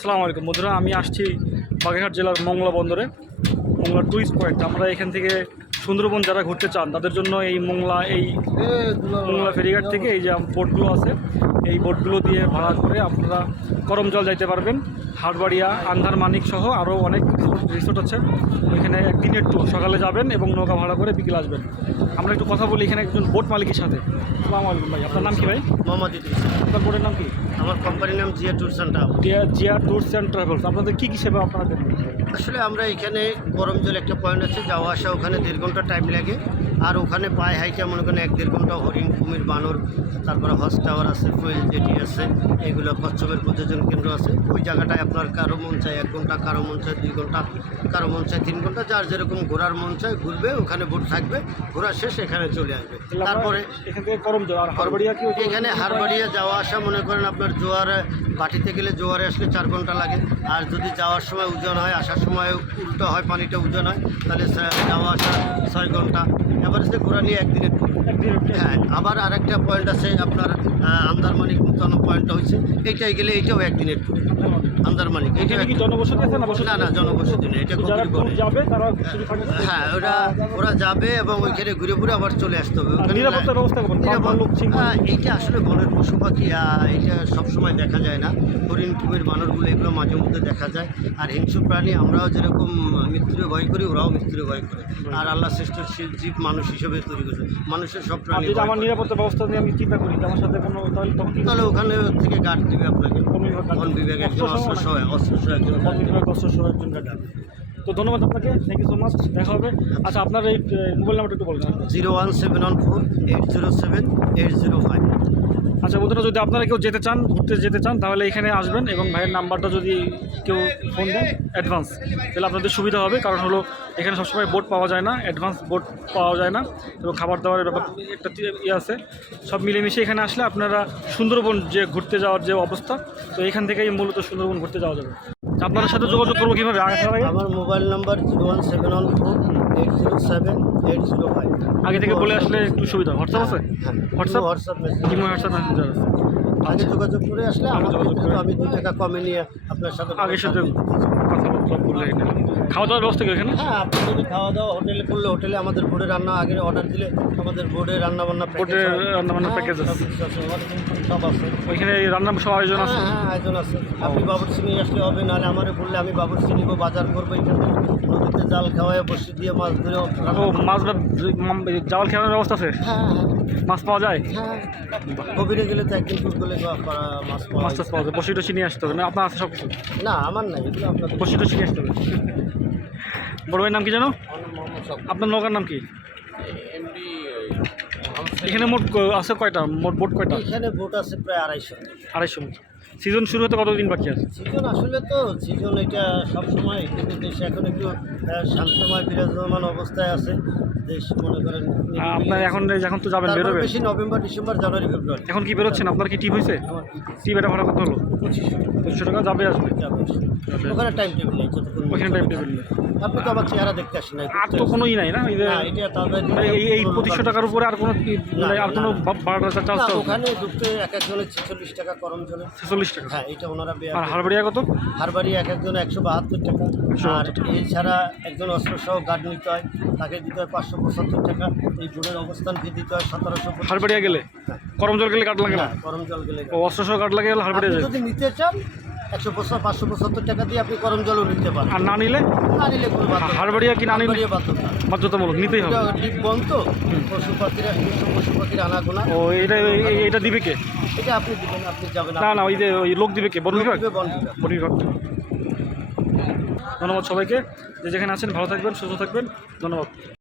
আসসালামু আলাইকুম। বন্ধুরা, আমি আসছি বাগেরহাট জেলার মংলা বন্দরে। মংলা টুরিস্ট পয়েন্ট আমরা এখান থেকে সুন্দরবন যারা ঘুরতে চান, তাদের জন্য এই মংলা এই মংলা ফেরিঘাট থেকে এই যে বোটগুলো আছে, এই বোটগুলো দিয়ে ভাড়া করে আপনারা করম জল যাইতে পারবেন। হাটবাড়িয়া আন্ধার মানিক সহ আরও অনেক রিসোর্ট আছে। ওইখানে একদিনের ট্যুর সকালে যাবেন এবং নৌকা ভাড়া করে বিকেল আসবেন। আমরা একটু কথা বলি এখানে একজন বোট মালিকের সাথে। আসসালামু আলাইকুম ভাই আপনার নাম কি ভাই? মোহাম্মদ ইদ্রিস। আপনার বোটের নাম কি? আমার কোম্পানির নাম Zia tours and travel Zia Zia tours and travels. আপনাদের কী কী সেবা আপনারা আসলে আমরা এখানে গরম জল একটা পয়েন্ট আছে যাওয়া আসা ওখানে দেড় ঘণ্টা টাইম লাগে। আর ওখানে পায়ে হাইটে মনে করেন এক দেড় ঘণ্টা হরিণ কুমির বানর তারপরে হস টাওয়ার আছে ফুয়েল জেটি আছে এগুলো কচ্ছপের প্রযোজন কেন্দ্র আছে। ওই জায়গাটায় আপনার কারও মন চায় এক ঘণ্টা কারও মন চায় দুই ঘণ্টা কারও মন চায় তিন ঘণ্টা যার যেরকম ঘোরার মন চায় ঘুরবে ওখানে বোট থাকবে ঘোরা শেষ এখানে চলে আসবে। তারপরে এখানে হারবাড়িয়া যাওয়া আসা মনে করেন আপনার জোয়ারে বাটিতে গেলে জোয়ারে আসলে চার ঘণ্টা লাগে। আর যদি যাওয়ার সময় ওজন হয় আসার সময় উল্টো হয় পানিটা ওজন হয় তাহলে যাওয়া আসা ছয় ঘণ্টা। এবার সে ঘোরা নিয়ে একদিনের। একদিন হ্যাঁ আবার আরেকটা পয়েন্ট আছে আপনার আন্দারমানিক নূতন পয়েন্টটা হচ্ছে এইটাই গেলে এইটাও একদিনের tour। আন্দারমানিক। এইটা কি জনবসতি আছে না না না জনবসতি নেই এটা যাবে তারা হ্যাঁ ওরা ওরা যাবে এবং ওইখানে ঘুরে ঘুরে আবার চলে আসতে হবে। নিরাপত্তার ব্যবস্থা? হ্যাঁ, এইটা আসলে বনের পশু পাখি এটা সবসময় দেখা যায় না। হরিণ কুমির বানরগুলো এগুলো মাঝে মধ্যে দেখা যায়। আর হিংস্র প্রাণী আমরাও যেরকম মৃত্যুরে ভয় করি ওরাও মৃত্যুরে ভয় করে। আর আল্লাহ শ্রেষ্ঠ জীব মানুষ হিসেবে তৈরি করেছে। মানুষের সব প্রাণী যদি আমার নিরাপত্তা ব্যবস্থা নিয়ে আমি চিন্তা করি আমার সাথে কোনো তাহলে তখন কি তাহলে ওখানে থেকে গার্ড দিবে আপনাকে। বন দিবে? বিভাগ একজন অস্ত্র সহ অস্ত্র সহ একজন বন বিভাগ অস্ত্র সহ একজন গার্ড। তো ধন্যবাদ আপনাকে থ্যাংক ইউ সো মাচ দেখা হবে। আচ্ছা আপনার এই মোবাইল নাম্বারটা একটু বলুন zero one seven one four eight zero seven eight zero five. আচ্ছা বন্ধুরা, যদি আপনারা কেউ যেতে চান, ঘুরতে যেতে চান, তাহলে এখানে আসবেন এবং ভাইয়ের নাম্বারটা যদি কেউ ফোন দেন অ্যাডভান্স তাহলে আপনাদের সুবিধা হবে। কারণ হলো, এখানে সবসময় বোট পাওয়া যায় না অ্যাডভান্স বোট পাওয়া যায় না, এবং খাবার দাবারের ব্যাপার একটা ইয়ে আছে। সব মিলেমিশে এখানে আসলে আপনারা সুন্দরবন যে ঘুরতে যাওয়ার যে অবস্থা, তো এখান থেকেই মূলত সুন্দরবন ঘুরতে যাওয়া যাবে। আপনার সাথে যোগাযোগ করব কীভাবে? আমার mobile number zero one seven one four eight zero seven eight zero five. আগে থেকে বলে আসলে একটু সুবিধা হোয়াটসঅ্যাপ আছে? হ্যাঁ WhatsApp? WhatsApp message WhatsApp messenger আছে? আগে যোগাযোগ করে আসলে কিন্তু করে। আমি দুই টাকা কমে নিয়ে আপনার সাথে আগের সাথে কথাবার্তা বলে খাওয়া দাওয়ার ব্যবস্থা কি এখানে হ্যাঁ আপনি যদি খাওয়া দাওয়া হোটেলে করলে হোটেলে আমাদের বোর্ডে রান্না আগে অর্ডার দিলে আমাদের বোর্ডে রান্না বান্না বোর্ডে রান্নাবান্নার package আছে। সব আছে। ওইখানে রান্না সব আয়োজন আছে? হ্যাঁ হ্যাঁ আয়োজন আছে। আপনি বাবুরচি নিয়ে আসলে হবে নাহলে আমারে বললে আমি বাবুরচি নিব বাজার করব এখানে নদীতে জাল খাওয়ায় বসে দিয়ে মাছ ধরে ও মাছ জাল খেলানোর ব্যবস্থা আছে? হ্যাঁ হ্যাঁ। মাছ পাওয়া যায়? হ্যাঁ গভীরে গেলে তো একদিন করলে বা- মাছ মাছ টাছ পাওয়া যায়। বসি টসি নিয়ে আসতে হবে না? আপনার আছে সব কিছু না আমার নাই। এগুলো আপনাদের বসি টসি নিয়ে আসতে হবে। বড় ভাইয়ের নাম কি জানো? আপনার নৌকার নাম কি? এখানে মোট আছে কয়টা? মোট বোট কয়টা? এখানে বোট আছে প্রায় আড়াইশো। আড়াইশো সিজন শুরু হতে কতদিন বাকি আছে? সিজন আসলে তো সিজন এটা সবসময়। কিন্তু দেশে এখন একটু শান্তময় বিরাজমান অবস্থায় আছে। দেশ মনে করেন আপনার এখন এখন তো যাবেন বেরোবেন? বেশি নভেম্বর ডিসেম্বর জানুয়ারি ফেব্রুয়ারি। এখন কি বেরোচ্ছেন? আপনার কি টিপ হয়েছে টিপ এটা ভাড়া কত হলো? পঁচিশশো টাকা। যাবে আসবে। ওখানে টাইম টেবিল নেই ওইখানে টাইম টেবিল নেই। আপনি তো আমার চেহারা দেখতে আসেন না আর তো কোনোই নাই না? এই এটা এই এই পঁচিশশো টাকার উপরে আর কোনো মানে আর কোনো চার্জ ওখানে ঢুকতে এক একজনের ছেচল্লিশ টাকা করম জলে ছেচল্লিশ টাকা। হ্যাঁ এটা ওনারা আর হারবাড়িয়া কত? হারবাড়ি এক একজন একশো বাহাত্তর টাকা। আর এছাড়া একজন অস্ত্র সহ গার্ড নিতে হয় তাকে দিতে হয় পাঁচশো পঁচাত্তর টাকা। এই বোর্ডের অবস্থান ফি দিতে হয় সতেরোশো হারবাড়িয়া গেলে? করম জল গেলে কাট লাগে না? করম জল গেলে সহ কাট লাগে গেলে হারবাড়িয়া যদি নিতে চান একশো পঁচা- পাঁচশো পঁচাত্তর টাকা দিয়ে আপনি করম জলও নিতে পারেন। আর না নিলে? না নিলে কোনো হারবাড়িয়া কি না নিলে? বাধ্যতামূলক নিতেই হবে। ডিপ বন্ধ তো পশু পাখিরা হিংস্র পশু পাখির আনাগোনা। ও এটা এটা দিবে কে? এটা আপনি দিবেন আপনি যাবেন না না ওই যে ওই লোক দিবে কে? বন বিভাগ? বন বিভাগ। বন বিভাগ। ধন্যবাদ সবাইকে। যে যেখানে আছেন ভালো থাকবেন সুস্থ থাকবেন। ধন্যবাদ।